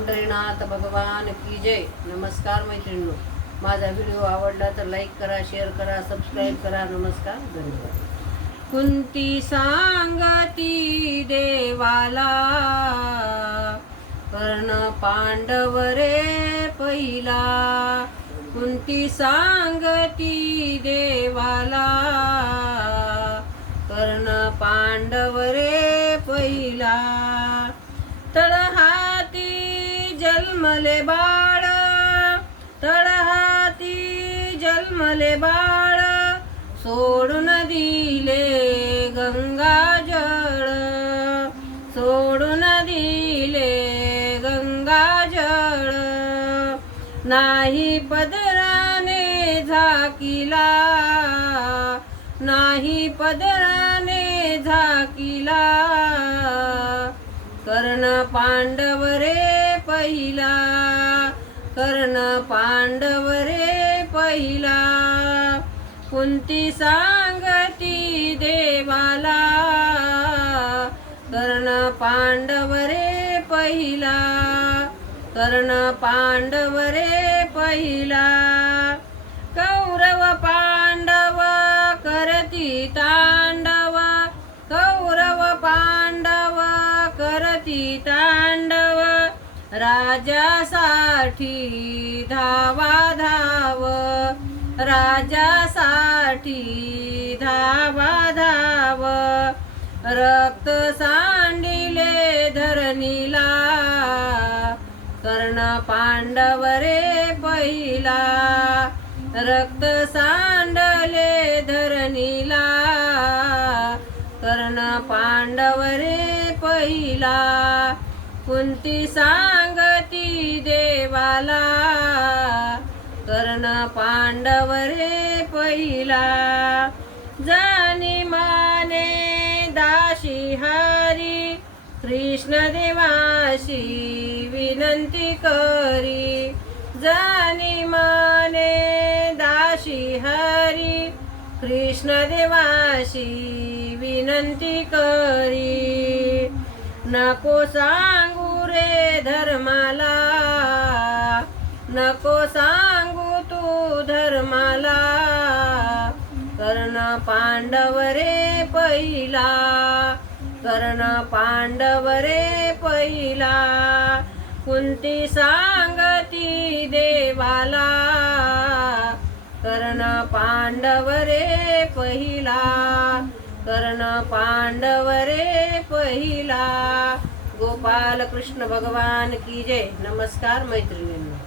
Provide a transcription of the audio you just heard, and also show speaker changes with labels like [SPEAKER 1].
[SPEAKER 1] पंढरीनाथ भगवान की जय. नमस्कार मैत्रिणींनो. माझा व्हिडिओ आवडला तर लाईक करा शेअर करा सबस्क्राईब करा. नमस्कार धन्यवाद. कुंती सांगती देवाला कर्ण पांडव रे पहिला. कुंती सांगती देवाला कर्ण पांडव रे पहिला. जन्मले बाळ तळहाती जन्मले बाळ सोडून दिले गंगा जळ सोडून दिले गंगा जळ. नाही पदराने झाकिला नाही पदराने झाकिला. कर्ण पांडव पहिला कर्ण पांडव रे पहिला. कुंती सांगती देवाला कर्ण पांडव रे पहिला. कर्ण पांडव रे पहिला. राजासाठी धावा धाव राजासाठी धावा धाव. रक्त सांडिले धरणीला कर्ण पांडव रे पहिला. रक्त सांडले धरणीला कर्ण पांडव रे पहिला. कुंती सा पांडव रे पहिला. जानी माने दाशी हरी कृष्ण देवाशी विनंती करी. जानी माने दाशी हरी कृष्ण देवाशी विनंती करी. नको सांगू रे धर्माला नको सांगू पांडव रे पहिला कर्ण पांडव रे पहिला. कुंती सांगती देवाला कर्ण पांडव रे पहिला कर्ण पांडव रे पहिला. गोपाल कृष्ण भगवान की जय. नमस्कार मैत्रिणींना.